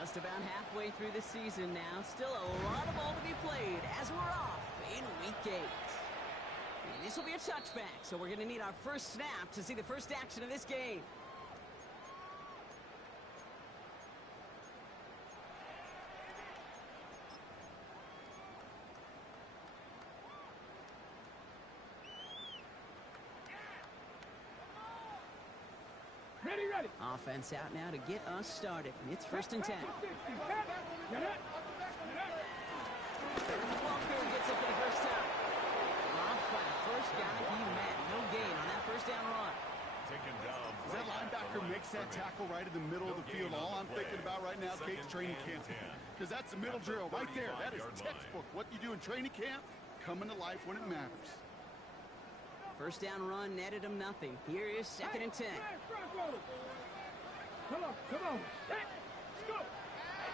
Just about halfway through the season now. Still a lot of ball to be played as we're off in Week 8. And this will be a touchback, so we're going to need our first snap to see the first action of this game. Ready. Offense out now to get us started. It's 1st and 10. Get it. Walker gets it for the first time. Drops by the first guy he met. No gain on that first down run. Taken down. That linebacker makes that tackle right in the middle of the field. All I'm thinking about right now, Kate's training camp. Because that's the middle drill right there. That is textbook. What you do in training camp, coming to life when it matters. First down run netted him nothing. Here is 2nd and 10. Come on. Let's go.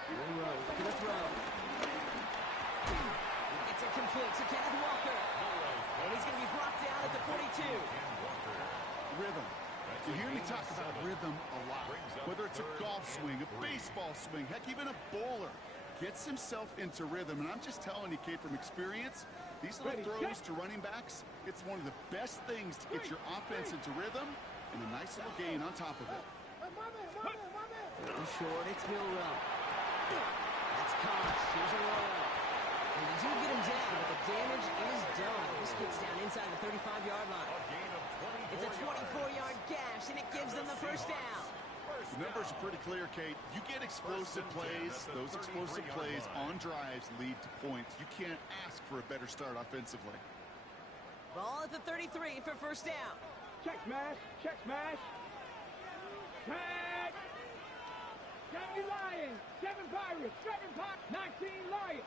Monroe to the throw. It's incomplete to Kenneth Walker. And he's going to be brought down at the 42. Rhythm. You hear me talk about rhythm a lot. Whether it's a golf swing, a baseball swing, heck, even a bowler gets himself into rhythm. And I'm just telling you, Kate, from experience, these little throws to running backs, it's one of the best things to get your offense into rhythm and a nice little gain on top of it. Short, it's Milrow. That's Cox. Here's a roll. And they do get him down, but the damage is done. This gets down inside the 35-yard line. It's a 24-yard gash, and it gives them the first down. The numbers are pretty clear, Kate. You get explosive plays. Those explosive plays on drives lead to points. You can't ask for a better start offensively. Ball at the 33 for first down. Check smash. Tag. 70 Lions, 7 Pirates, 19 Lions.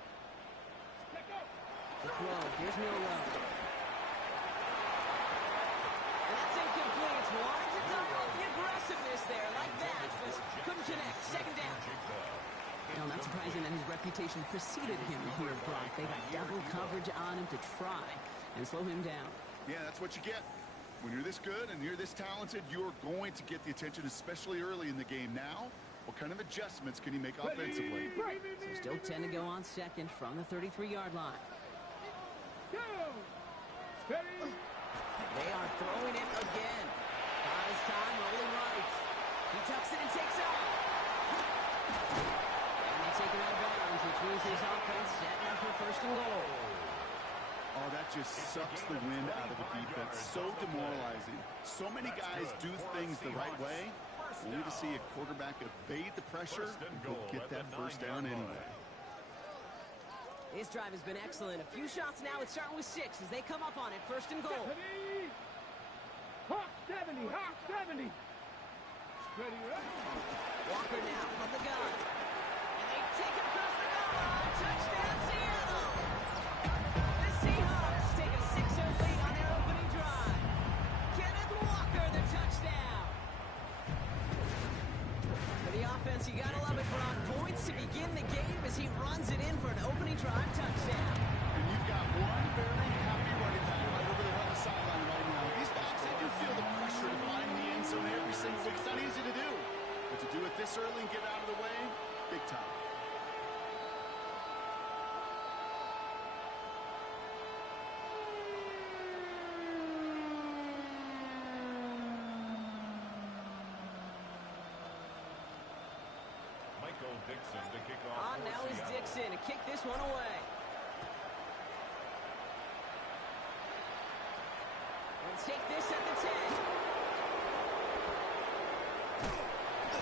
Let's go. The throw. Here's Milrow. That's incomplete. Wanted to double up the aggressiveness there like that, but couldn't connect. 2nd down. Not surprising that his reputation preceded him here, Brock. They got double coverage on him to try and slow him down. Yeah, that's what you get. When you're this good and you're this talented, you're going to get the attention, especially early in the game. Now, what kind of adjustments can he make offensively? So still 10 to go on 2nd from the 33-yard line. Go. Ready. They are throwing it again. By his time, rolling right. He tucks it and takes off. And they take him out of bounds, which means his offense setting up for 1st and goal. Oh, that just sucks the wind out of the defense. So demoralizing. So many guys do things the right way, only to see a quarterback evade the pressure and go get that first down anyway. This drive has been excellent. A few shots now. It's starting with 6 as they come up on it. 1st and goal. Hawk 70. Ready. Walker now from the gun. And they take it across the goal line. Touchdown, Seattle. The Seahawks take a 6-0 lead on their opening drive. Kenneth Walker, the touchdown. For the offense, you gotta love it, Brock. Points to begin the game as he runs it in for an opening drive touchdown. And you've got one very happy running back right over there on the sideline right now. These guys, they do feel the pressure to find the end zone every single week. It's not easy to do. But to do it this early and get out of the way, big time. Dixon to kick off. On now is Dixon to kick this one away. Let's take this at the 10.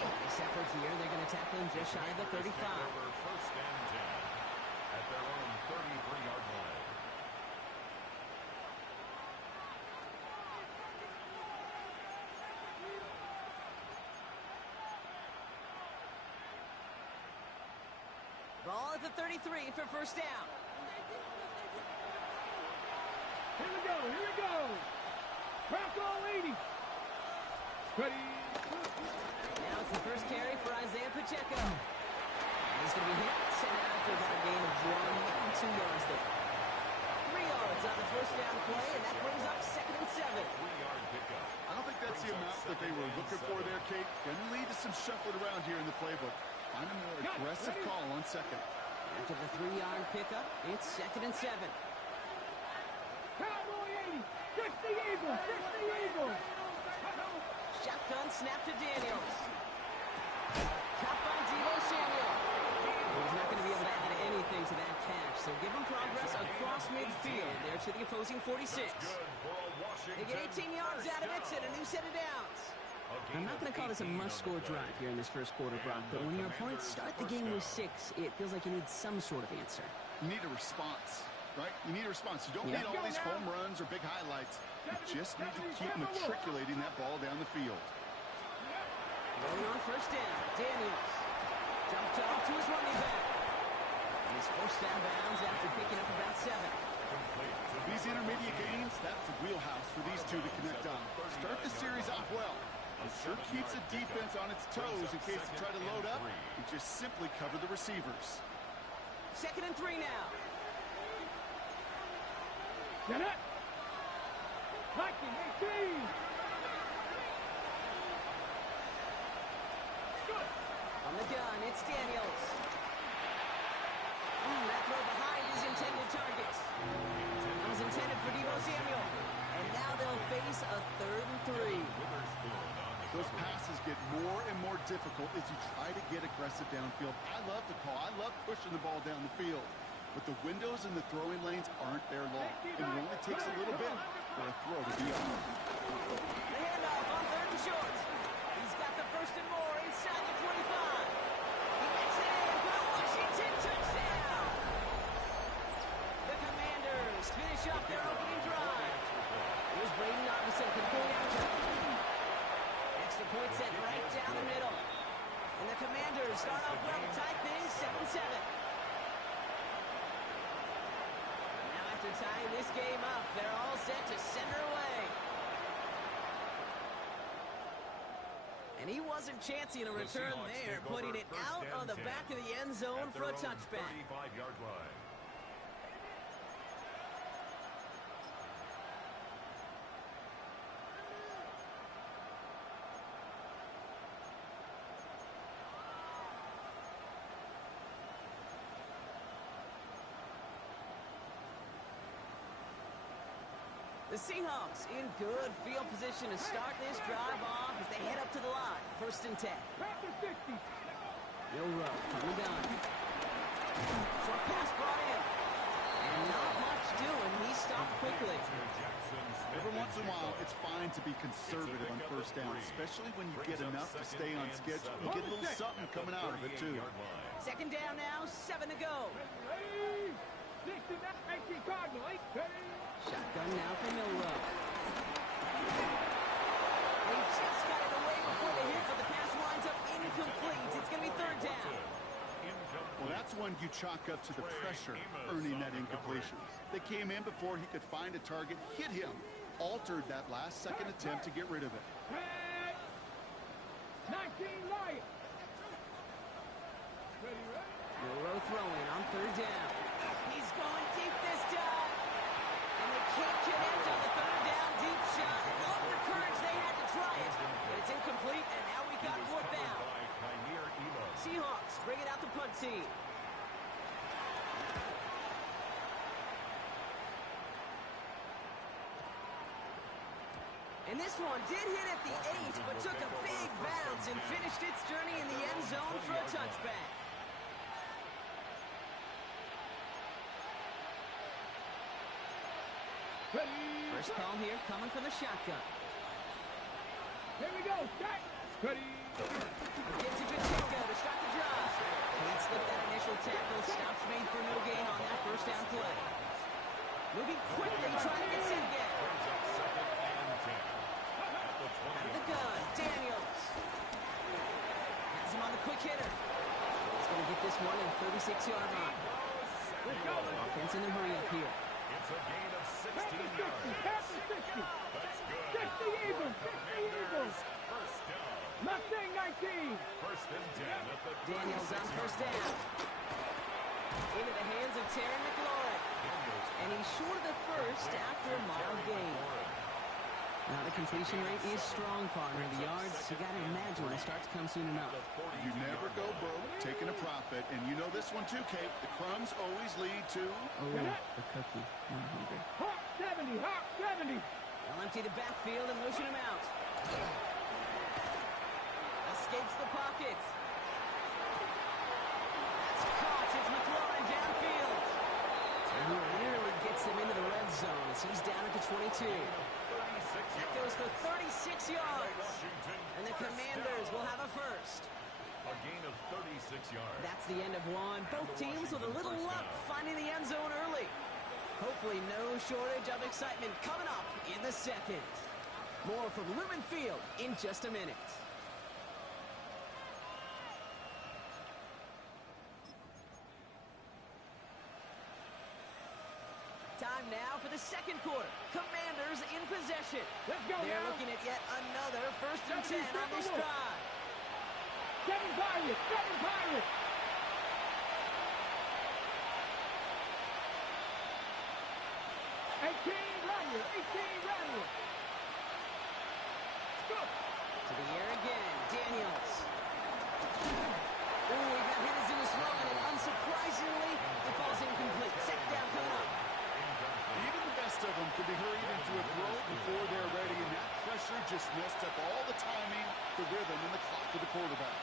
Nice effort here. They're going to tackle him just shy of the 35. 1st and 10 at their own 33-yard line. Ball at the 33 for first down. Here we go. Bronco 80. Ready. Now it's the first carry for Isaiah Pacheco. And he's going to be hit, sent out after about a gain of 1 and 2 yards there. 3 yards on the first down play, and that brings up 2nd and 7. 3-yard pickup. I don't think that's the amount that they were looking for there, Kate. Going to lead to some shuffling around here in the playbook. Find a more aggressive call on second. After the 3-yard pickup, it's 2nd and 7. Cowboy 80. 60 Eagles. 60 Eagles. Shotgun snap to Daniels. Caught by Deebo Samuel. He's not going to be able to add anything to that catch, so give him progress across midfield there to the opposing 46. They get 18 yards out of it and a new set of downs. I'm not going to call this a must-score drive here in this first quarter, Brock, but when your opponents start the game with 6, it feels like you need some sort of answer. You need a response, right? You need a response. You don't need all these home runs or big highlights. You just need to keep matriculating that ball down the field. Going on first down, Daniels. Jumped off to his running back. And he's forced out of bounds after picking up about 7. These intermediate gains, that's the wheelhouse for these two to connect on. Start the series off well. It sure keeps the defense on its toes in case they try to load up and just simply cover the receivers. 2nd and 3 now. Get it. Viking 18. On the gun, it's Daniels. That throw behind his intended targets. That was intended for Deebo Samuel. And now they'll face a 3rd and 3. Those passes get more and more difficult as you try to get aggressive downfield. I love the call. I love pushing the ball down the field. But the windows in the throwing lanes aren't there long. And it only takes a little bit for a throw to be off. The handoff on 3rd and short. He's got the 1st and more inside the 25. He makes it in for the Washington touchdown. The Commanders finish up their opening drive. Here's Braden Robinson for the point after. Extra point set right down the middle. And the Commanders start off well to tie things 7-7. Now after tying this game up, they're all set to send her away. And he wasn't chancing a return there, putting it out on the back of the end zone for a touchback. 35-yard line. The Seahawks in good field position to start this drive off as they head up to the line. 1st and 10. Packers 60. Bill Rowe from the gun. Short pass brought in. And not much doing. He stopped quickly. Every once in a while, it's fine to be conservative on 1st down, especially when you get enough to stay on schedule. You get a little something coming out of it, too. 2nd down now, 7 to go. 19 Cardinal. Shotgun now for Milrow. They just got it away before the hit, but the pass winds up incomplete. It's going to be 3rd down. Well, that's one you chalk up to the pressure earning that incompletion. They came in before he could find a target, hit him, altered that last-second attempt to get rid of it. 19 Lions. Milrow throwing on 3rd down. He's going deep this time. And they can't connect on the 3rd down deep shot. Love the courage they had to try it. But it's incomplete, and now we got 4th down. Seahawks bring it out the punt team. And this one did hit at the 8, but took a big bounce and finished its journey in the end zone for a touchback. First call here coming from the shotgun. Here we go. Set. Ready. Gets a good takedown to start the drive. Can't slip that initial tackle. Stops made for no gain on that 1st down play. Moving quickly, trying to get set again. Out of the gun, Daniels. Has him on the quick hitter. He's going to get this one in the 36-yard line. Offense in the hurry up here. It's a gain of 16 yards. Packers 60. 60 Eagles. 60 Eagles. First down. Mustang 19. 1st and 10 at the Daniels on 1st down. Into the hands of Terry McLaurin. And he's short of the 1st after a mild gain. Now the completion rate is strong, partner. The yards, you got to imagine, will start to come soon enough. You never go broke taking a profit, and you know this one too, Kate. The crumbs always lead to... Oh, the cookie. I'm hungry. Hawk 70, Hawk 70. They'll empty the backfield and motion him out. Escapes the pocket. That's caught. It's McLaurin downfield. And he nearly gets him into the red zone as he's down at the 22. That goes for 36 yards. And the Commanders will have a first. A gain of 36 yards. That's the end of one. Both teams with a little luck finding the end zone early. Hopefully no shortage of excitement coming up in the second. More from Lumen Field in just a minute. Time now for the second quarter. Commanders in possession. Let's go. They're now. looking at yet another 1st and 10 on this drive. 7 Pirates, 7 Pirates. 18 Rattler, 18 Rattler. Go. To the air again, Daniels. Ooh, he got hit as he was throwing, and unsurprisingly, it falls incomplete. Second down coming up. Even the best of them could be hurried into a throw before they're ready, and that pressure just messed up all the timing, the rhythm, and the clock of the quarterback.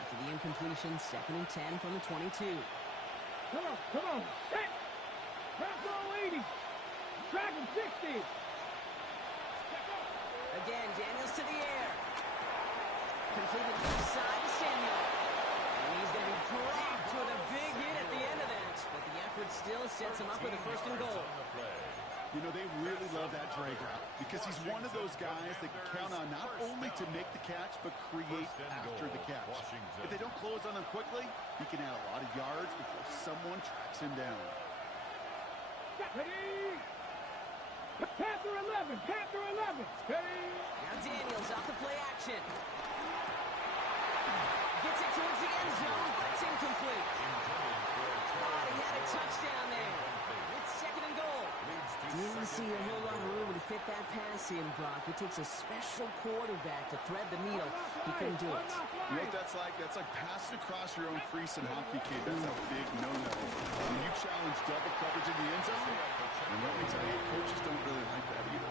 After the incompletion, 2nd and 10 from the 22. Come on. Set. Front row 80. Dragon 60. Again, Daniels to the air. Completed left side to Samuel. And he's going to be dropped with a big hit at the end of that. But the effort still sets him up with a 1st and goal. You know, they really love that drag route because he's one of those guys that can count on not only to make the catch, but create after the catch. If they don't close on him quickly, he can add a lot of yards before someone tracks him down. Ready. Panther 11, Panther 11. Ready. Now Daniels off the play action. Gets it towards the end zone, but it's incomplete. Thought he had a touchdown there. It's 2nd and goal. Didn't see a whole lot of room to fit that pass in, Brock. It takes a special quarterback to thread the needle. He couldn't do it. You know what that's like? That's like passing across your own crease in hockey, kid. That's a big no-no. When you challenge double coverage in the end zone, and let me tell you, coaches don't really like that either.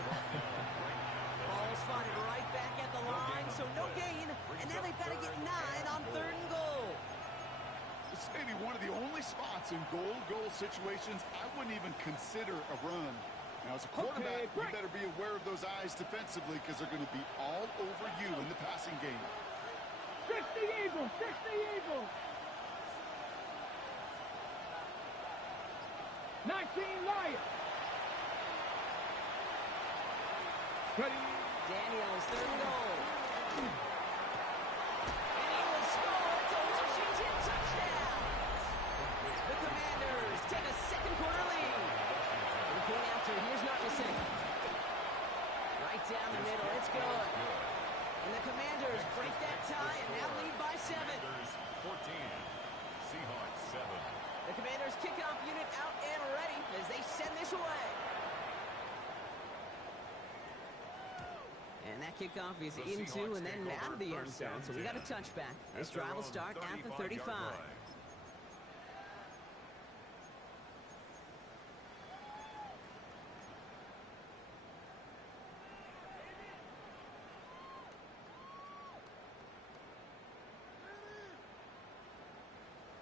Ball spotted right back at the line, so no gain. And now they've got to get 9 on 3rd and goal. This may be one of the only spots in goal situations I wouldn't even consider a run. Now, as a quarterback, you better be aware of those eyes defensively because they're going to be all over you in the passing game. 60 Eagles, 60 Eagles. 19 Lions. Ready. Daniels, 3rd and goal. And he will score. It's a Washington touchdown. The Commanders take a 2nd quarter lead. The point after, here's Narkison. Right down the middle, it's good. And the Commanders break that tie and now lead by 7. 14. Seahawks 7. The Commanders kickoff unit out and ready as they send this away. And that kickoff is into and then out of the end zone, so we got a touchback. This drive will start at the 35.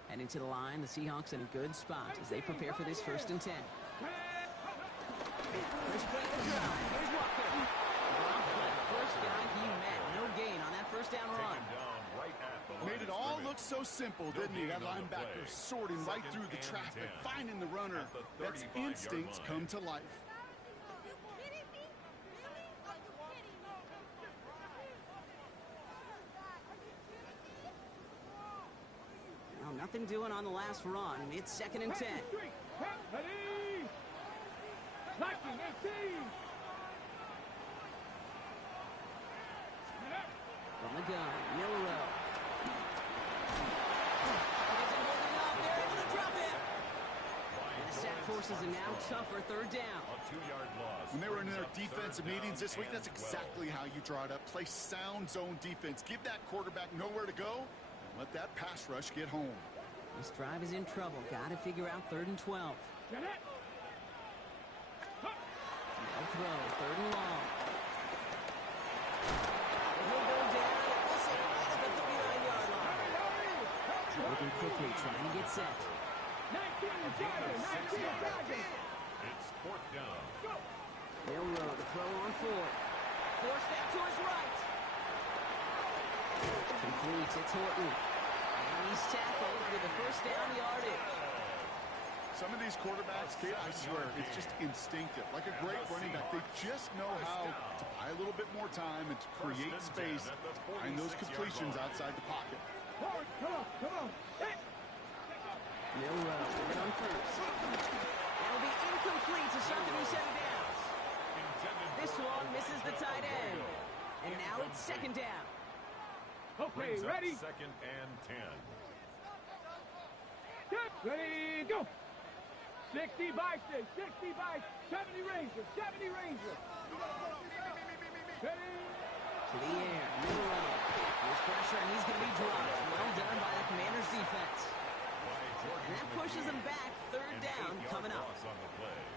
Heading to the line, the Seahawks in a good spot as they prepare for this 1st and 10. First play of the drive. Here's Walker. First guy he met. No gain on that 1st down run. Made it all look so simple, didn't he? That linebacker sorting right through the traffic, finding the runner. That's instincts come to life. Nothing doing on the last run. It's 2nd and 10. Ready. 19, 18. From the gun, Milrow. He isn't holding up. They're able to drop it. forces a now tougher third down. A 2-yard loss. When they were in their defensive meetings this week, that's exactly how you draw it up. Play sound zone defense. Give that quarterback nowhere to go, and let that pass rush get home. This drive is in trouble. Got to figure out 3rd and 12. Get it. They'll throw, 3rd and long. He'll go down. This is right at the 39-yard line. Working quickly, trying to get set. 19 Chargers. 19 Chargers. It's 4th down. Milrow to throw on 4th. Forced out to his right. Complete. It's Horton. And he's tackled with the 1st down yardage. Some of these quarterbacks, Kate, I swear, it's just instinctive. Like a great running back, they just know how to buy a little bit more time and to create space behind those completions outside the pocket. Come on. Hey. Milrow with it on 1st. That'll be incomplete to start the new set of downs. This one misses the tight end. And now it's 2nd down. Okay, ready? 2nd and 10. Ready, go. 60 by 6, 60 by 70 Rangers, 70 Rangers. Ready? To the air, Milrow. There's pressure, and he's going to be dropped. Well done by the Commanders' defense. And that pushes them back. 3rd down coming up.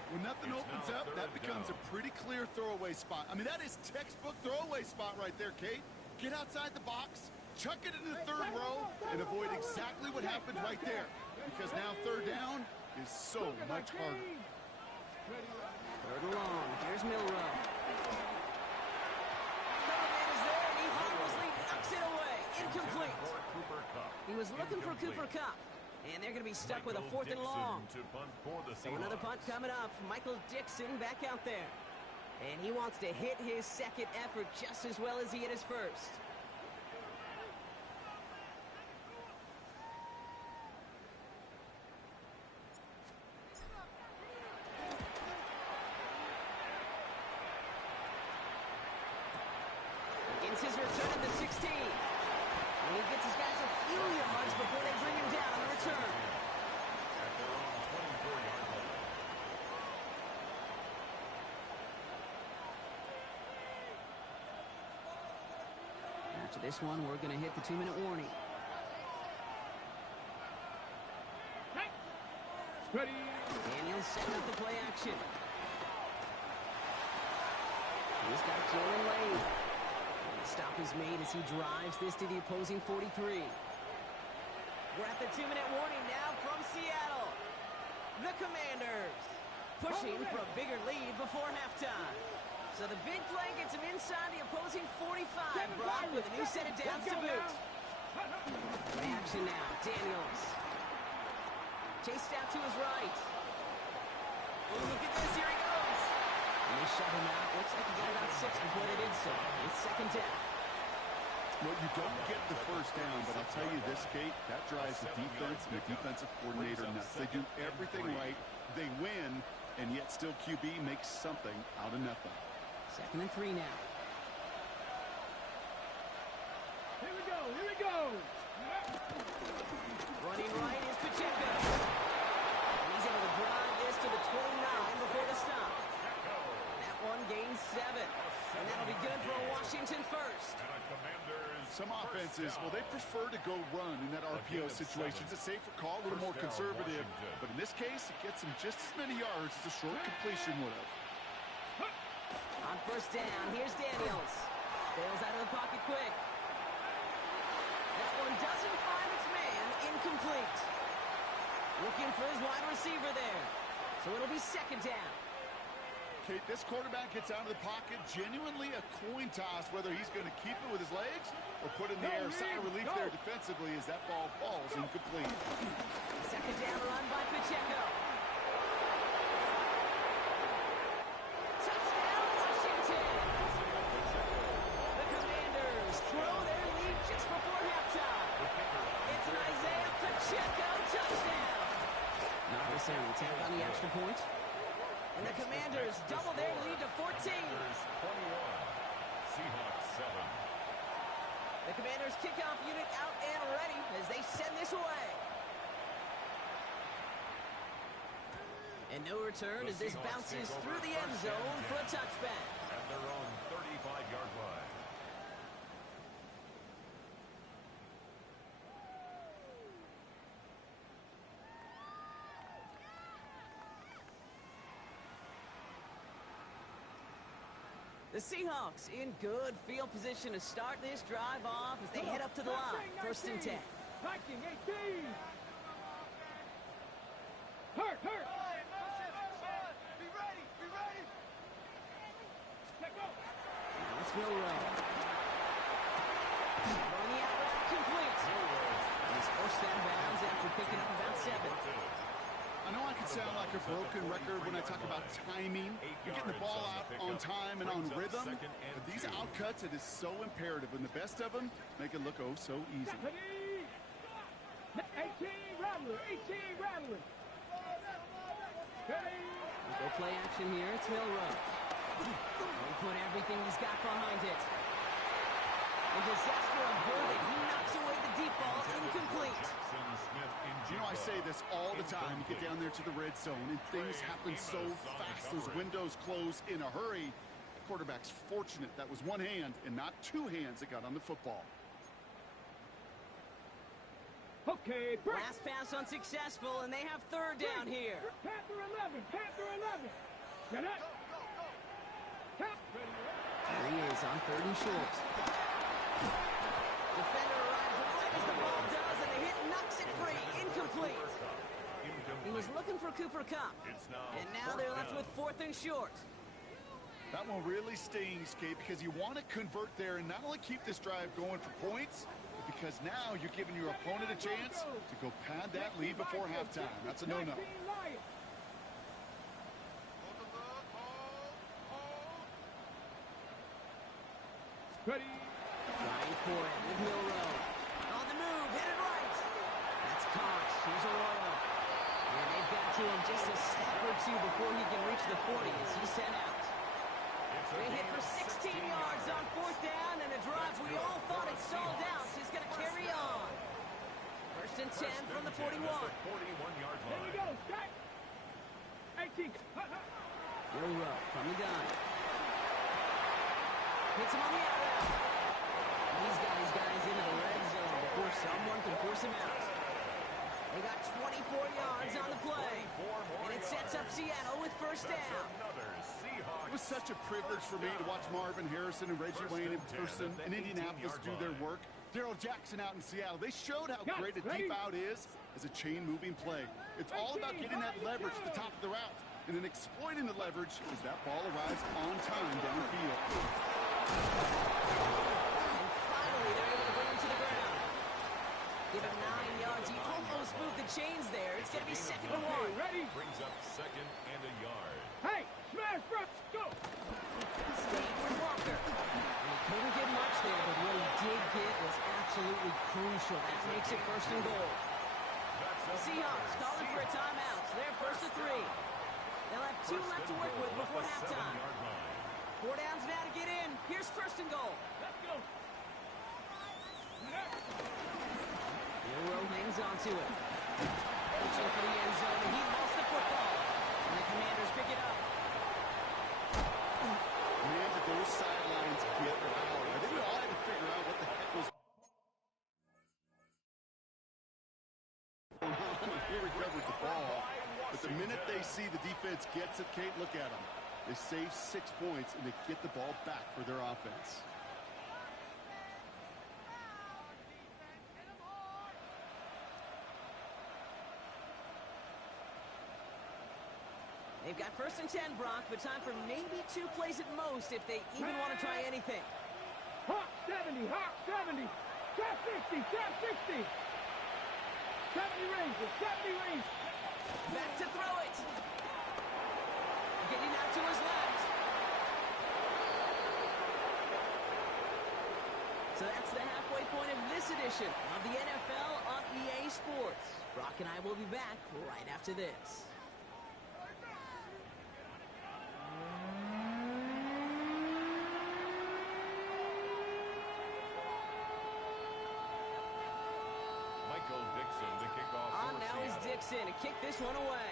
When nothing opens up, that becomes a pretty clear throwaway spot. I mean, that is textbook throwaway spot right there, Kate. Get outside the box, chuck it into the 3rd row, and avoid exactly what happened right there. Because now 3rd down is so much harder. 3rd and long. Here's Milrow. Coleman is there, and he harmlessly knocks it away. Incomplete. He was looking for Cooper Kupp. And they're going to be stuck with a 4th and long. So another punt coming up. Michael Dixon back out there. And he wants to hit his 2nd effort just as well as he hit his 1st. Begins his return at the 16. And he gets his guys a few yards before they bring him down on the return. At their own 24-yard line. After this one, we're going to hit the 2-minute warning. Ready? Daniels setting up the play action. He's got Jalen Lane. And the stop is made as he drives this to the opposing 43. We're at the 2-minute warning now from Seattle. The Commanders pushing for a bigger lead before halftime. So the big play gets him inside the opposing 45, Brock, with a new set of downs to boot. Play action now. Daniels. Chased out to his right. Oh, look at this. Here he goes. And they shut him out. Looks like he got about 6 before they did so. It's 2nd down. Well, you don't get the 1st down, but I'll tell you this, Kate, that drives the defense and the defensive coordinator nuts. They do everything right. They win, and yet still QB makes something out of nothing. 2nd and 3 now. Here we go. Running right is Pacheco. And he's able to drive this to the 29 before the stop. That one gains 7. And that'll be good for a Washington 1st. Some offenses, well, they prefer to go run in that RPO situation. It's a safer call, a little more conservative. But in this case, it gets them just as many yards as a short completion would have. On 1st down, here's Daniels. Bails out of the pocket quick. That one doesn't find its man. Incomplete. Looking for his wide receiver there. So it'll be 2nd down. Kate, this quarterback gets out of the pocket, genuinely a coin toss whether he's going to keep it with his legs or put in the air. Sigh of relief there defensively as that ball falls incomplete. 2nd down run by Pacheco. Touchdown, Washington! The Commanders throw their lead just before halftime. It's an Isaiah Pacheco touchdown. Not the same attack on the extra point. And the Commanders double their lead to 14. 21. Seahawks 7. The Commanders kickoff unit out and ready as they send this away. And no return as this bounces through the end zone for a touchback. At their own 35-yard line. The Seahawks in good field position to start this drive off as they head up to the line. 1st and 10. Viking 18. Hurt. Be ready. Let go. Now it's Milrow. Throwing the out route complete. He's forced out of bounds after picking up about 7. I know I can sound like a broken record when I talk about timing. You're getting the ball out on time and on rhythm. But these outcuts, it is so imperative. And the best of them make it look oh so easy. 18 Rattler. Go play action here. It's Milrow. He put everything he's got behind it. A disaster averted. He knocks away the deep ball. Incomplete. You know, I say this all the time. You get down there to the red zone, and things happen so fast. Those windows close in a hurry. The quarterback's fortunate that was one hand and not two hands that got on the football. Okay, break. Last pass unsuccessful, and they have 3rd down here. Panther 11. Get up. There he is on 3rd and short. Defender arrives right as the ball does, and the hit knocks it free. Incomplete. He was looking for Cooper Kupp, and now they're left with 4th and short. That one really stings, Kate, because you want to convert there and not only keep this drive going for points, but because now you're giving your opponent a chance to go pad that lead before halftime. That's a no-no. Ready. Trying for it with Milrow. On the move, hit it right. That's Cox. Here's Arroyo. And they've got to him just a step or two before he can reach the 40 as he's sent out. They hit for 16 yards on 4th down, and a drive we all thought had stalled out is going to carry on. 1st and 10 from the 41. 41-yard Here we go. Strike. 18. Milrow from the gun. Hits him on the out route. He's got his guys into the red zone before someone can force him out. They got 24 yards on the play, and it sets up Seattle with 1st down. It was such a privilege for me to watch Marvin Harrison and Reggie Wayne in person in Indianapolis do their work. Darrell Jackson out in Seattle. They showed how great a deep out is as a chain-moving play. It's all about getting that leverage at the top of the route, and then exploiting the leverage as that ball arrives on time downfield. And finally, they're able to bring him to the ground. Give him 9 yards. He almost moved the chains there. It's going to be 2nd and 1. Ready. Brings up 2nd and a yard. Hey, smash front. Go. Staying with Walker. And he couldn't get much there, but what he did get was absolutely crucial. That makes it 1st and goal. The Seahawks calling for a timeout. So they're 1st and 3. They'll have 2 left to work with before halftime. 4 downs now to get in. Here's 1st and goal. Let's go. Milrow hangs on to it. Reaching for the end zone, and he lost the football. And the Commanders pick it up. Man, did those sidelines get loud. I think we all had to figure out what the heck was going on. He recovered the ball. But the minute they see the defense gets it, Kate, look at them. They save 6 points, and they get the ball back for their offense. They've got 1st and 10, Brock, but time for maybe 2 plays at most if they even want to try anything. Hawk 70, Hawk 70. Trap 60, trap 60. 70 ranges, 70 ranges. Back to throw it. Getting out to his left. So that's the halfway point of this edition of the NFL on EA Sports. Brock and I will be back right after this. Michael Dixon to kick off. On now is Dixon to kick this one away.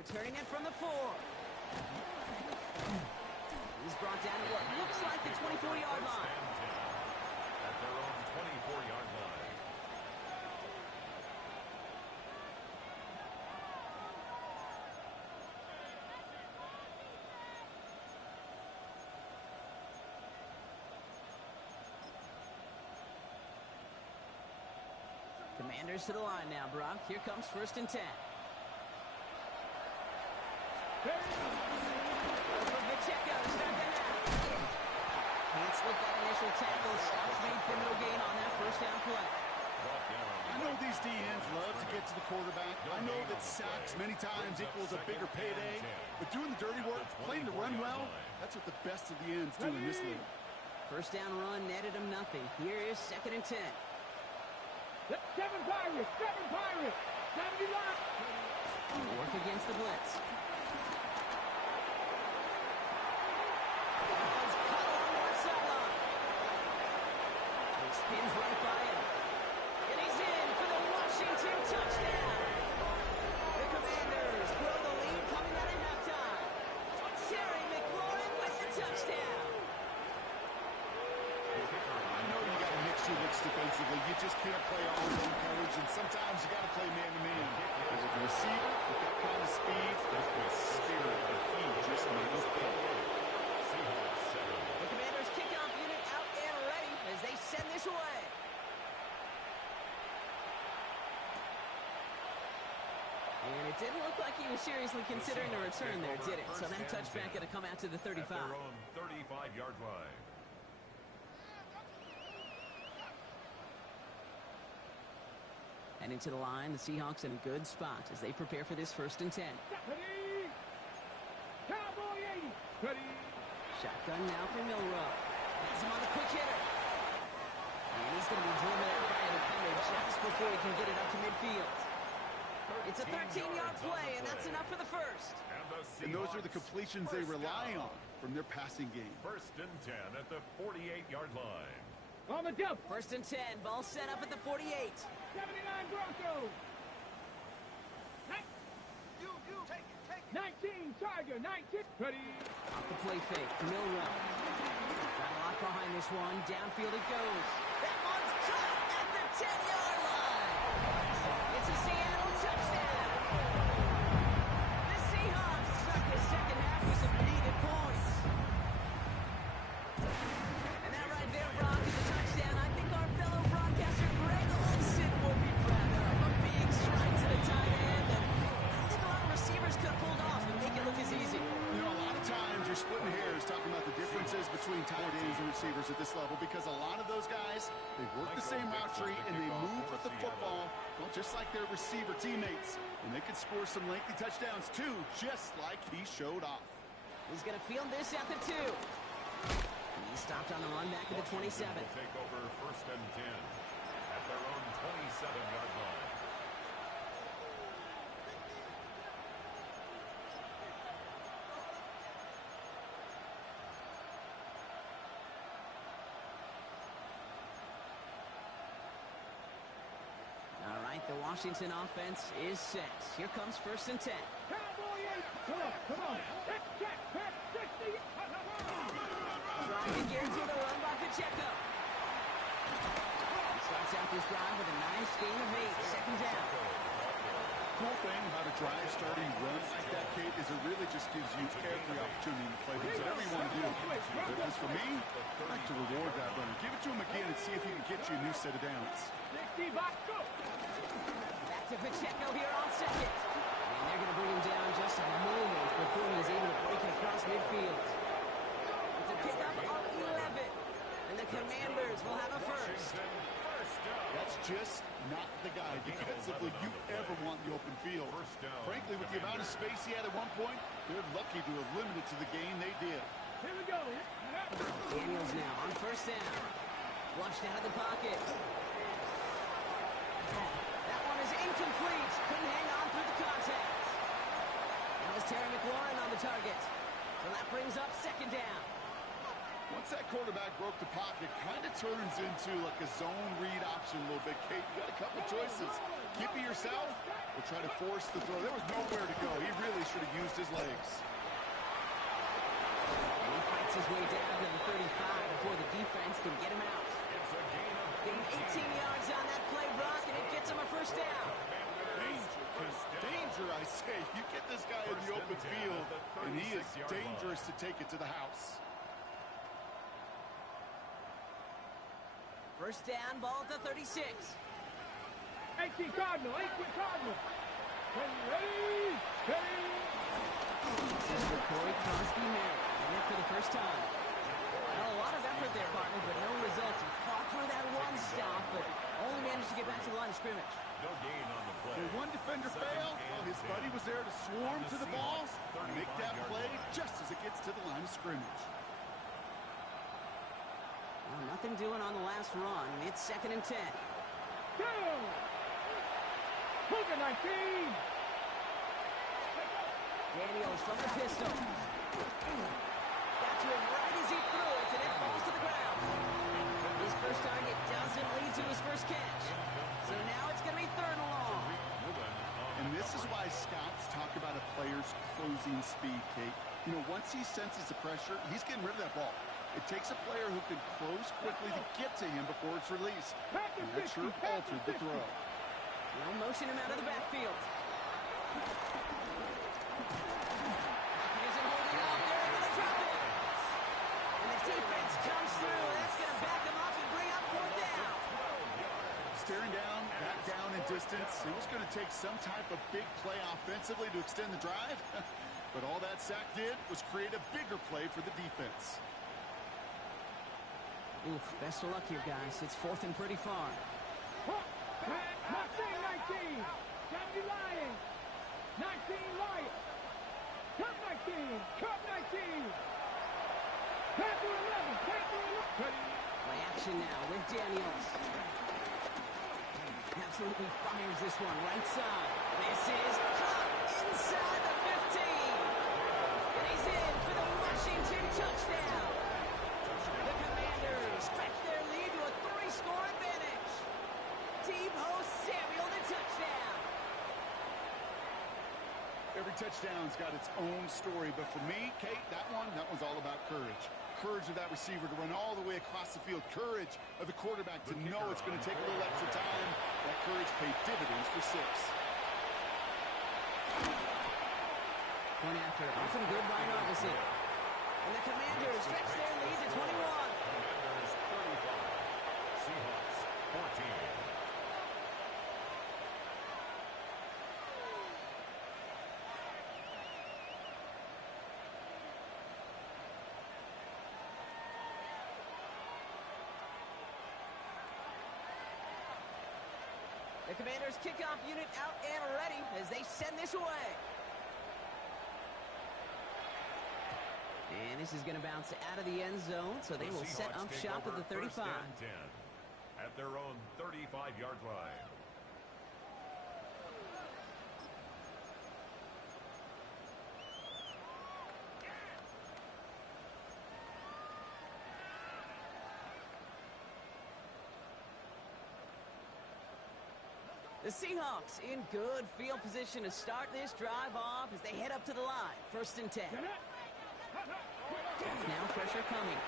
Returning it from the 4. He's brought down to what looks like the 24-yard line. At their own 24-yard line. Commanders to the line now, Brock. Here comes 1st and 10. Pacheco to start the half. Can't slip that initial tackle. Stops made for no gain on that 1st down play. I know these DNs love to get to the quarterback. I know that sacks many times equals a bigger payday. But doing the dirty work, playing to run well, that's what the best of the ends do in this league. 1st down run netted him nothing. Here is 2nd and 10. 7 Pirates, 70 line. Work against the blitz. Spins right by him. And he's in for the Washington touchdown. The Commanders grow the lead coming out of halftime. Terry McLaurin with the touchdown. I know you got to mix your looks defensively. You just can't play all zone coverage, and sometimes you got to play man-to-man. As a receiver with that kind of speed, that's what's scary. He just made us pay. The Commanders kickoff unit out and ready as they send this away. And it didn't look like he was seriously considering a return there, did it? So that touchback going to come out to the 35. At their own 35-yard line. And into the line, the Seahawks in a good spot as they prepare for this 1st and 10. Ready. Cowboy 80. Ready. Shotgun now for Milrow. Has him on the quick hitter. And he's going to be driven out by a defender just before he can get it up to midfield. It's a 13-yard play, and that's enough for the 1st. And those are the completions they rely on from their passing game. 1st and 10 at the 48-yard line. On the jump. 1st and 10. Ball set up at the 48. 79 Broncos. 19 Tiger. 19. Ready. Off the play fake. Milrow. Got a lot behind this one. Downfield it goes. That one's caught at the 10-yard line. It's a Seattle touchdown. The Seahawks stuck the second half with some needed points. And that right there, Brock, is a touchdown. I think our fellow broadcaster Greg Olson will be proud of. A big strike to the tight end. And I think a lot of receivers could have pulled off and make it look as easy. You know, a lot of times you're splitting hairs talking about the differences between tight ends and receivers at this level because a lot of those guys, they work the same route tree and they move with the football, well, just like their receiver teammates. And they can score some lengthy touchdowns too, just like he showed off. He's going to field this at the 2. He stopped on the run back at the 27. Take over 1st and 10 at their own 27-yard line. All right, the Washington offense is set. Here comes 1st and 10. Cowboy 8. Come on. Check. 60. Trying to gear to the run by Pacheco. He starts out this drive with a nice gain of 8. 2nd down. Cool thing about a drive starting run like that, Kate, is it really just gives you every opportunity to play whatever you want to do. But as for me, I like to reward that runner. Give it to him again and see if he can get you a new set of downs. 60 box go. Back to Pacheco here on 2nd. And they're going to bring him down just a moment before he's able to break it across midfield. It's a pickup of 11. And the Commanders will have a 1st. That's just not the guy defensively you ever want in the open field. Frankly, with the amount of space he had at one point, they're lucky to have limited to the game they did. Here we go. Daniels now on 1st down. Flushed out of the pocket. That one is incomplete. Couldn't hang on through the contact. That was Terry McLaurin on the target. So that brings up 2nd down. Once that quarterback broke the pocket, kind of turns into like a zone read option a little bit, Kate. You got a couple choices. Keep it yourself will try to force the throw. There was nowhere to go. He really should have used his legs. And he fights his way down to the 35 before the defense can get him out. Gain 18 yards on that play, Brock, and it gets him a first down. Danger, I say. You get this guy in the open field, and he is dangerous to take it to the house. First down, ball at the 36. 18 Cardinal, 18 Cardinal. Ready, ready. This is for Corey Kronsky-Mary, and it for the first time. Well, a lot of effort there, partner, but no results. He fought for that one stop, but only managed to get back to the line of scrimmage. No gain on the play. When one defender failed, well, his buddy was there to swarm to the ball and make that play just as it gets to the line of scrimmage. Well, nothing doing on the last run. It's 2nd and 10. Go! Move it, 19! Daniels from the pistol. Got to him right as he threw it, and it falls to the ground. His first target doesn't lead to his first catch. So now it's going to be 3rd and long. And this is why scouts talk about a player's closing speed, Kate. You know, once he senses the pressure, he's getting rid of that ball. It takes a player who can close quickly to get to him before it's released. And that sure altered the throw. Now motion him out of the backfield. He isn't holding up. They're able to drop it. And the defense comes through. That's going to back him up and bring up 4th down. Staring down, back down in distance. It was going to take some type of big play offensively to extend the drive. But all that sack did was create a bigger play for the defense. Oof, best of luck here, guys. It's 4th and pretty far. Mustang 19! 70 Lions! 19 Lions! Cup 19! Cup 19! Panther 11! Panther 11! Play action now with Daniels. Absolutely fires this one right side. This is caught inside the 15. And he's in for the Washington touchdown. The Commanders stretch their lead to a 3-score advantage. Deebo Samuel, the touchdown. Every touchdown's got its own story, but for me, Kate, that one's all about courage. Courage of that receiver to run all the way across the field. Courage of the quarterback to know it's going to take a little extra time. That courage paid dividends for 6. Point after, up and good by Arvidsson. And the Commanders stretch their lead to 21. Commanders 35. Seahawks 14. The Commanders kickoff unit out and ready as they send this away. And this is going to bounce out of the end zone, so they will set up shop at the 35. 1st and 10 at their own 35-yard line. The Seahawks in good field position to start this drive off as they head up to the line. 1st and 10. Now pressure coming.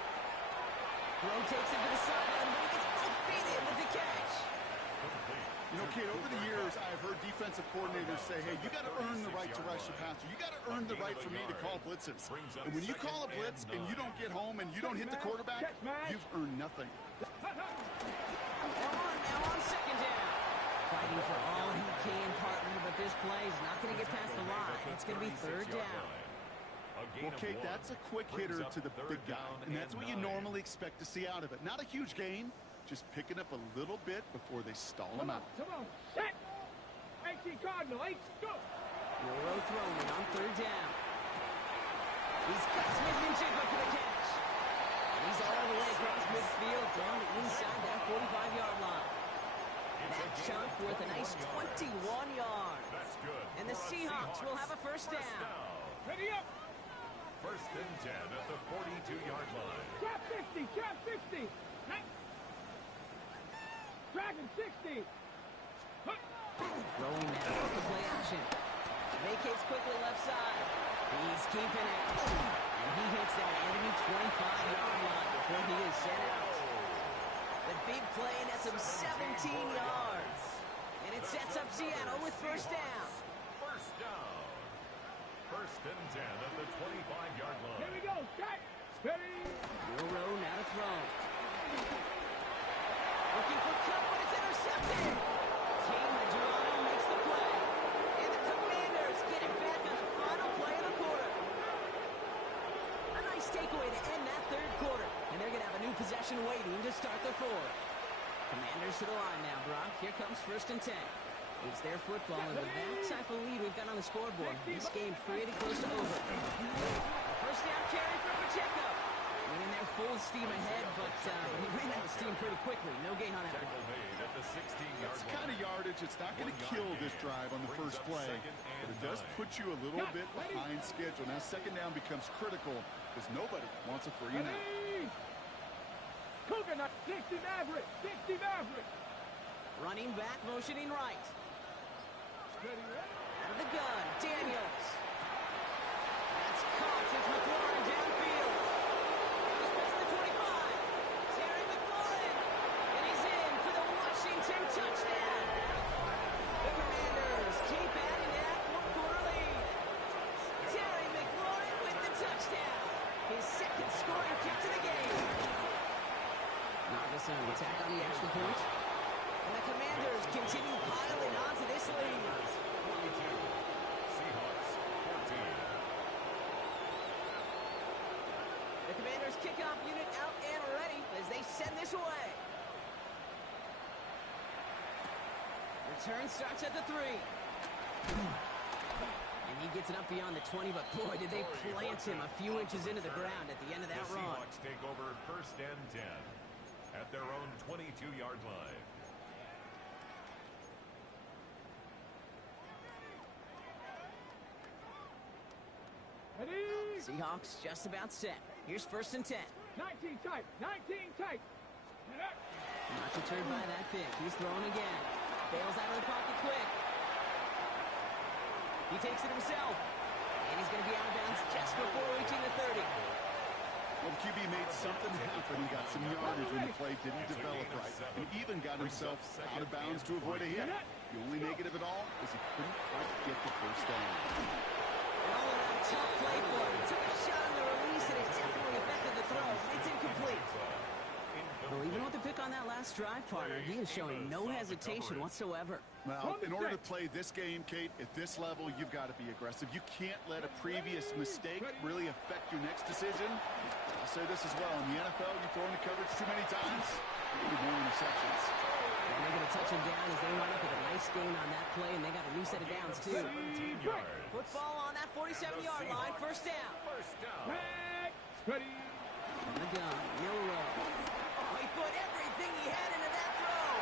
Rowe takes it to the sideline, but he gets both feet in with the catch. You know, Kate, over the years, I've heard defensive coordinators say, hey, you got to earn the right to rush the passer. You got to earn the right for me to call blitzes. And when you call a blitz and you don't get home and you don't hit the quarterback, you've earned nothing. Now on 2nd down. Fighting for all he can, partner, but this play is not going to get past the line. It's going to be 3rd down. Well, Kate, that's a quick hitter to the big guy, and that's what you normally expect to see out of it. Not a huge gain, just picking up a little bit before they stall him out. Come on, set! 18 Cardinal, 8, go! Rowe throwing it on 3rd down. He's got Smith-Njigba for the catch. And he's all the way across midfield down the inside that 45-yard line. That chunk with a nice 21 yards. That's good. And the Seahawks will have a 1st down. Ready up! 1st and 10 at the 42-yard line. Trap 60, trap 60! Dragon 60! Rolling now off the play left side. He's keeping it. And he hits that enemy 25-yard line before he is sent out. The big play nets him 17 yards. And it sets up Seattle with first down. First down. First and 10 at the 25-yard line. Here we go. Set. Steady. Milrow now to throw. Looking for Cup, but it's intercepted. Kane Madrano makes the play. And the Commanders get it back on the final play of the quarter. A nice takeaway to end that third quarter. And they're going to have a new possession waiting to start the fourth. Commanders to the line now, Brock. Here comes first and 10. It's their football, and with that type of lead we've got on the scoreboard, this game pretty close to over. First down carry for Pacheco. Went in there full steam ahead, but he ran out of steam pretty quickly. No gain on that one. At the 16-yard That's the kind of yardage. It's not going to kill this drive on the first play, but it does put you a little bit behind schedule. Now second down becomes critical because nobody wants a 3 and out. Coconut, 60 Maverick, 60 Maverick. Running back, motioning right. Out of the gun, Daniels. That's caught as McLaurin downfield. Goes past the 25. Terry McLaurin. And he's in for the Washington touchdown. The Commanders keep adding to that fourth-quarter lead. Terry McLaurin with the touchdown. His second scoring kick to the game. Marcus on attack on the extra point. And the Commanders continue piling onto this lead. 22. Seahawks 14. The Commanders kickoff unit out and ready as they send this away. Return starts at the 3. And he gets it up beyond the 20, but boy, did they plant him a few inches into the ground at the end of that The run. Seahawks take over first and 10 at their own 22-yard line. Ready? Seahawks just about set. Here's first and 10. 19 tight, 19 tight. Not deterred by that pick. He's throwing again. Bails out of the pocket quick. He takes it himself. And he's going to be out of bounds just before reaching the 30. Well, the QB made something happen. He got some yardage when the play didn't develop right. And even got himself out of bounds to avoid a hit. The only negative at all is he couldn't quite get the first down. And all around tough play for him. He took a shot on the release, and it definitely affected the throw. It's incomplete. Well, even with the pick on that last drive, partner, he is showing no hesitation whatsoever. Well, in order to play this game, Kate, at this level, you've got to be aggressive. You can't let a previous mistake really affect your next decision. I'll say this as well. In the NFL, you throw into coverage too many times, you need more interceptions. And they're going to touch him down as they wind up with a nice gain on that play, and they got a new set of downs, too. Football on that 47-yard line, first down. Ready? On the gun, Milrow. Oh, he put everything he had into that throw.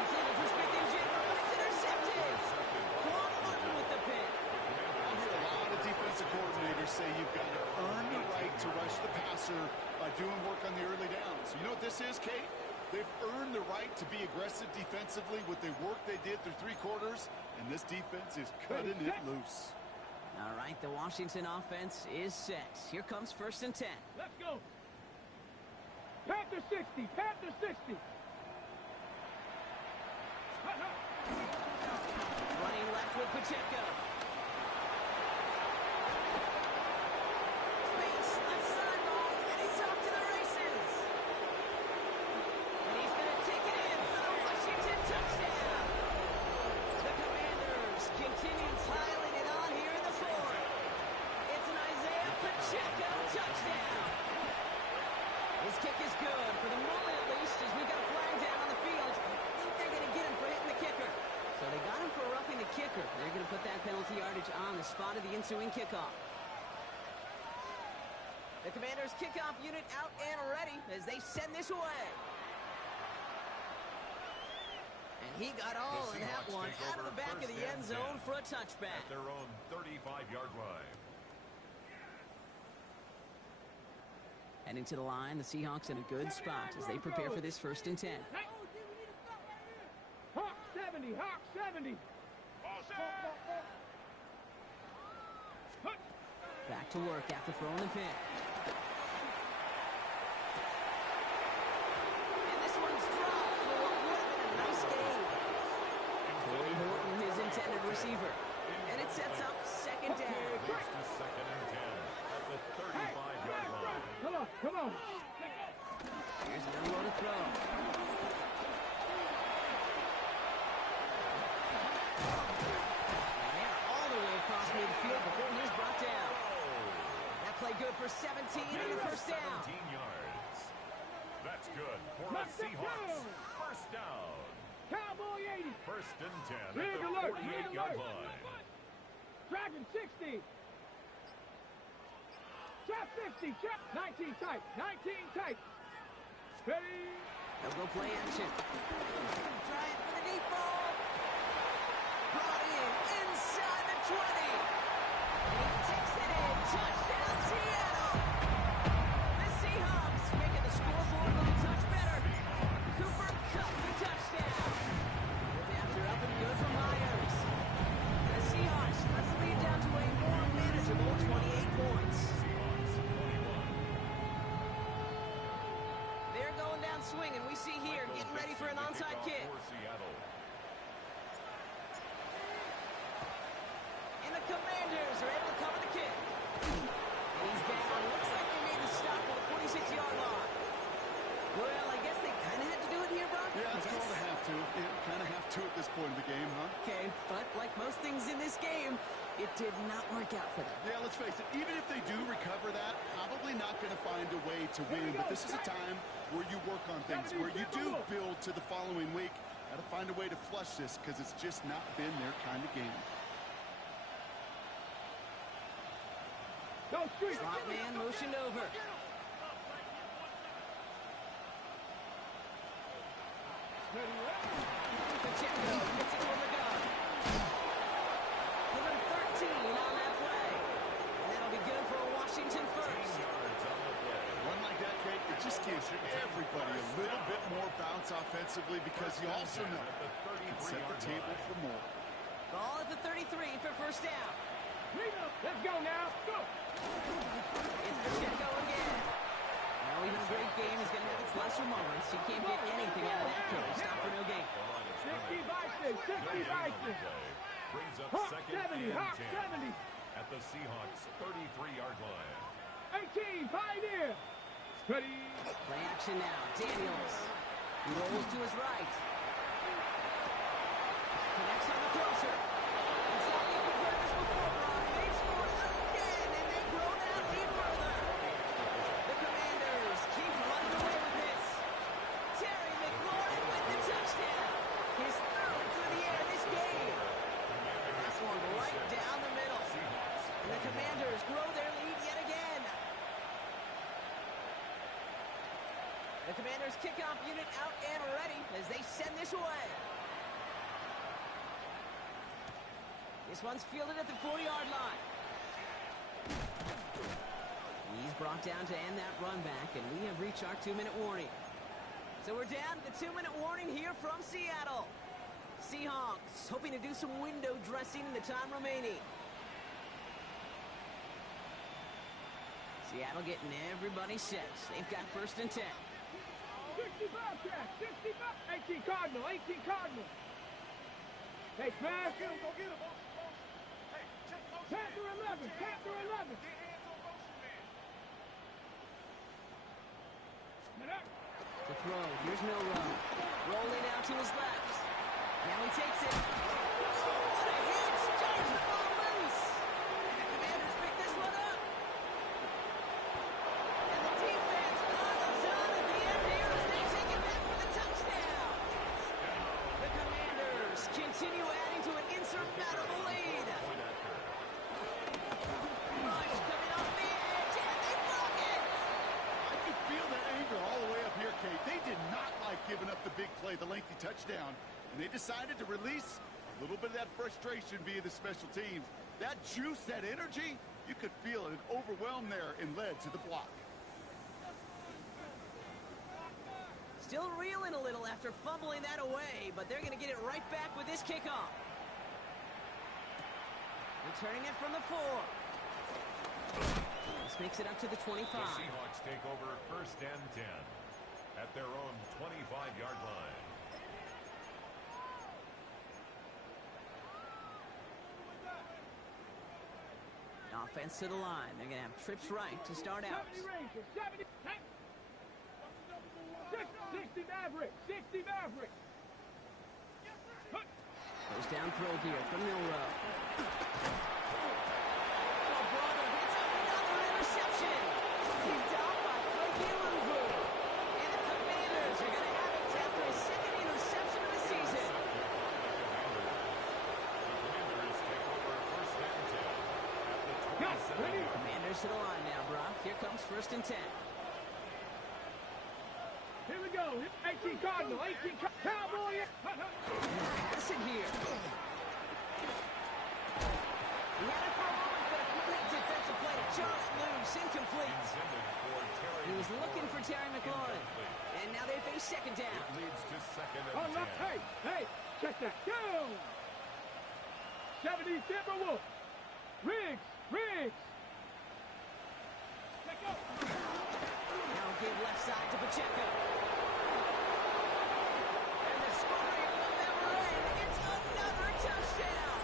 Intended for Smith-Njigba, but it's intercepted. Quan Martin with the pick. I hear a lot of defensive coordinators say you've got to earn the right to rush the passer by doing work on the early downs. You know what this is, Kate? They've earned the right to be aggressive defensively with the work they did through 3 quarters, and this defense is cutting it loose. All right, the Washington offense is set. Here comes first and 10. Let's go. Panther 60, Panther 60. Running left with Pacheco. Space, left sideline, and he's off to the races. And he's going to take it in for the Washington touchdown. The Commanders continue piling it on here in the fourth. It's an Isaiah Pacheco touchdown. His kick is good, for the moment at least, as we got a flag down on the field. I think they're going to get him for hitting the kicker. So they got him for roughing the kicker. They're going to put that penalty yardage on the spot of the ensuing kickoff. The Commanders' kickoff unit out and ready as they send this away. And he got all in that one out of the back of the end zone for a touchback. At their own 35-yard line. Heading to the line, the Seahawks in a good spot as they prepare for this first and 10. Hawk 70, Hawk 70. back to work after throwing the pick. And this one's dropped for what would have been a nice game. Corey Horton, his intended receiver. And it sets up second down. Leads to second and 10 at the 35-yard line. Come on. Here's nowhere to throw. And they're all the way across midfield before he's brought down. That play good for 17 and a first down. 17 yards. That's good for the Seahawks. First down. Cowboy 80. First and 10 Big at the alert, 48-yard line. Dragon 60. Trap 50. Trap 19 tight. 19 tight. Ready. They'll go play action. Try it for the deep ball. Brought in inside the 20. And he takes it in. Touchdown, Seattle. The Seahawks making the scoreboard look a touch better. Cooper Kupp the touchdown. After up and good for Myers. The Seahawks let the lead down to a more manageable 28 points. They're going down swinging. We see here getting ready for an onside kick. And the Commanders are able to cover the kick. And he's down. Looks like they made the stop on the 46-yard line. Well, I guess they kind of had to do it here, Brock. Yeah, it's called a have to. Kind of have to at this point in the game, huh? Okay, but like most things in this game, it did not work out for them. Yeah, let's face it, even if they do recover that, probably not going to find a way to win. But this is a time where you work on things, where you do build to the following week. Got to find a way to flush this because it's just not been their kind of game. Slot man motioned over. Pacheco gets it from the gun. Give him 13 on that play. And that'll be good for a Washington first. One like that, Kate, it just gives everybody a little bit more bounce offensively because you also know you can set the table for more. Ball at the 33 for first down. Let's go now. Go. It's Pacheco again. Now even a great game is going to have its lesser moments. He can't get anything out of that kill. Stop for no gain. 60 by 6. 60 by 6. Brings up Hawk second 70. and Hawk 10 70. at the Seahawks 33-yard line. 18. Pioneer. Ready. Play action now. Daniels. He rolls to his right. Connects on the crosser. It's not like we've heard this before, Brock. They've scored again, and they've grown out even further. The Commanders keep running away with this. Terry McLaurin with the touchdown. His third through the air this game. That's one right down the middle. And the Commanders grow their lead yet again. The Commanders kickoff unit out and ready as they send this away. This one's fielded at the 40-yard line. He's brought down to end that run back, and we have reached our 2-minute warning. So we're down to the 2-minute warning here from Seattle. Seahawks hoping to do some window dressing in the time remaining. Seattle getting everybody set. They've got first and 10. 65 track. 65. 18 Cardinal. 18 Cardinal. Hey, smash. Go get him. Panther 11. Panther 11. To throw. Here's Milrow. Rolling out to his left. Now he takes it. What a hit! Drives the ball loose. And the Commanders pick this one up. And the defense piles on at the end here as they take it back for the touchdown. The Commanders continue adding to an insurmountable lead. Rush coming off the edge, and they block it. I can feel that anger all the way up here, Kate. They did not like giving up the big play, the lengthy touchdown. And they decided to release a little bit of that frustration via the special teams. That juice, that energy, you could feel it overwhelmed there and led to the block. Still reeling a little after fumbling that away, but they're going to get it right back with this kickoff. Returning it from the 4. This makes it up to the 25. The Seahawks take over 1st and 10 at their own 25-yard line. Offense to the line. They're going to have trips right to start out. 70 Rangers, 70, 60 Mavericks, 60 Mavericks. Goes down throw here from Milrow. Oh, brother, it's another interception. Picked off by Frankie Louvu. And the Commanders are going to have it after his second interception of the season. Commanders to the line now, Brock. Here comes 1st and 10. Here we go. 18 Cardinal, 18 Cowboy. Pass it here. He had it for a moment, but a great defensive play to just loose. Incomplete. He was looking for Terry McLaurin. And now they face 2nd down. It leads to 2nd and 10. Hey, check that. Go! 70 Timberwolves. Riggs. Let's go. Now give left side to Pacheco. And the scoring will never end. It's another touchdown.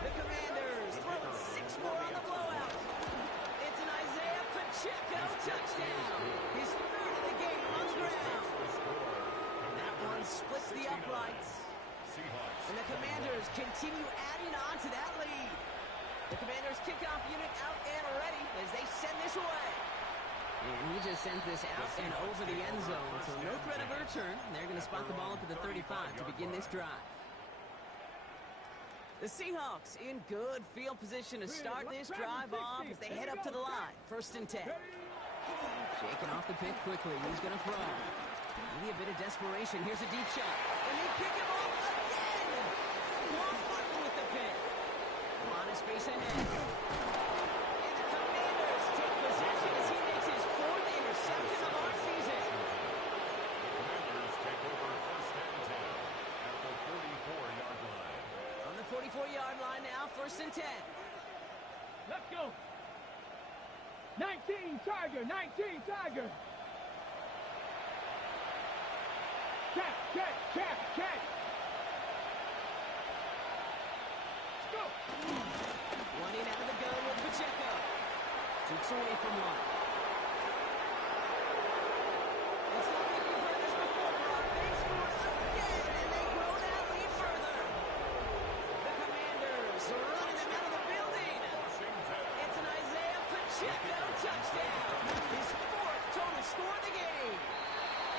The Commanders throwing 6 more on the blowout. It's an Isaiah Pacheco touchdown. His 3rd of the game on the ground. That one splits the uprights. And the Commanders continue adding on to that lead. The Commanders kickoff unit out and ready as they send this away. And he just sends this out and over the end zone, so no threat of a return. They're going to spot the ball up at the 35 to begin this drive. The Seahawks in good field position to start this drive off as they head up to the line. 1st and 10. Shaking off the pick quickly. He's going to throw. Maybe a bit of desperation. Here's a deep shot. And they kick him off again. Long Martin with the pick. A lot of space ahead. And the Commanders take possession as he makes his 4th interception of our season. The Commanders take over 1st and 10 at the 44-yard line. On the 44-yard line now, 1st and 10. Let's go. 19 Tiger. Check. Let's go. Running out of the gun with Pacheco. Shoots away from one. It's not like you've heard this before, Brock. They scored again, and they grow that lead further. The Commanders are running them out of the building. It's an Isaiah Pacheco touchdown. His 4th total score of the game.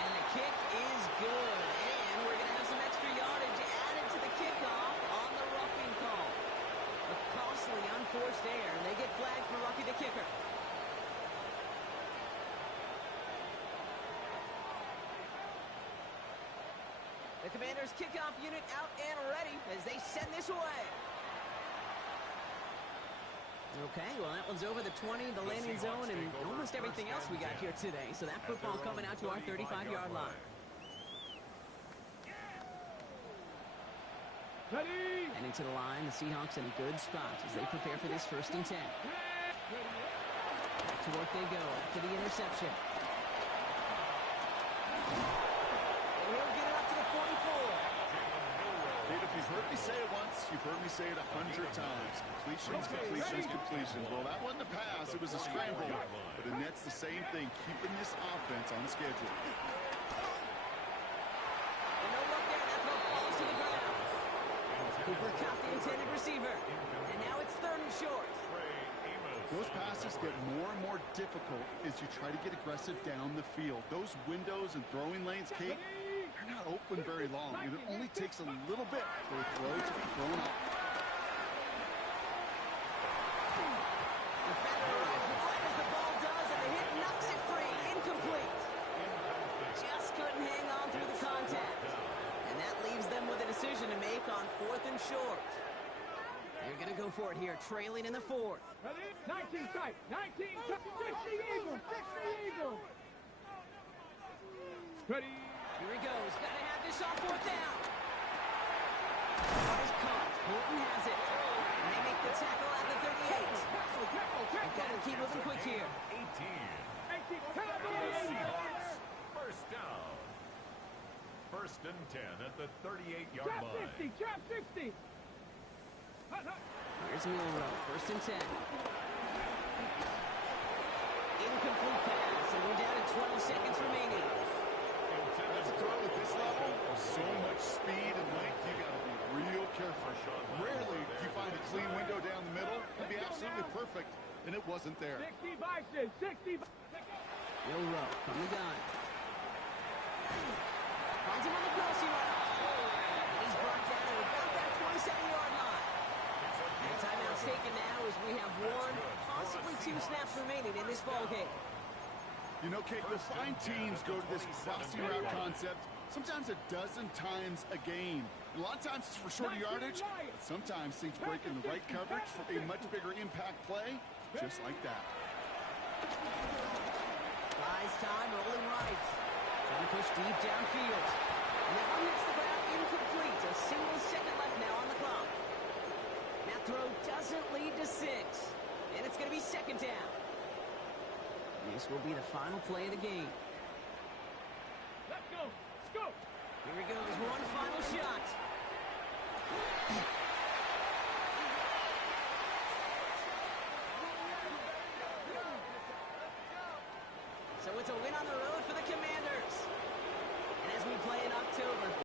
And the kick is good. And we're going to have some extra yardage added to the kickoff on the roughing call. A costly unforced error. They get flagged for roughing the kicker. The Commanders kickoff unit out and ready as they send this away. Okay, well, that one's over the 20, the landing zone, and almost everything else we got here today. So that football coming out to our 35-yard line. Ready. Heading to the line, the Seahawks in a good spot as they prepare for this 1st and 10. Back to work they go after the interception. And he'll get it up to the 44. Kid, if you've heard me say it once, you've heard me say it 100 times. Completions. Well, that wasn't a pass. It was a scramble. But it nets the same thing, keeping this offense on schedule. And no look there. That throw falls to the ground. Cooper caught the intended receiver. And now it's 3rd and short. Those passes get more and more difficult as you try to get aggressive down the field. Those windows and throwing lanes, Kate, they're not open very long. And it only takes a little bit for a throw to be thrown off. Defender arrives right as the ball does, and the hit knocks it free. Incomplete. Just couldn't hang on through the contact. And that leaves them with a decision to make on 4th and short. They're going to go for it here, trailing in the 4th. Ready? 19 tight. 19 tight. 60 Eagles. Ready. Here he goes. Got to have this on 4th down. Ball is caught. Bolton has it. And they make the tackle at the 38. They've got a the 38-yard Trap line. 60, trap 60. Here's Milrow, 1st and 10. Incomplete pass, and we're down to 12 seconds remaining. That's a throw at this level. So much speed and length, you got to be real careful. Rarely do you find a clean window down the middle. It'd be absolutely perfect, and it wasn't there. 60 Bison, 60. Milrow from the gun. Finds him on the crossing route. And he's brought down at about that 27-yard line. And timeout's taken now as we have one, possibly 2 snaps remaining in this ball game. You know, Kate, you'll find teams go to this crossing route concept sometimes a dozen times a game. A lot of times it's for shorter yardage, but sometimes things break in the right coverage for a much bigger impact play, just like that. Buys time, rolling right. Trying to push deep downfield. And that one hits the ground incomplete. A single second left now on the clock. That throw doesn't lead to 6. And it's going to be 2nd down. This will be the final play of the game.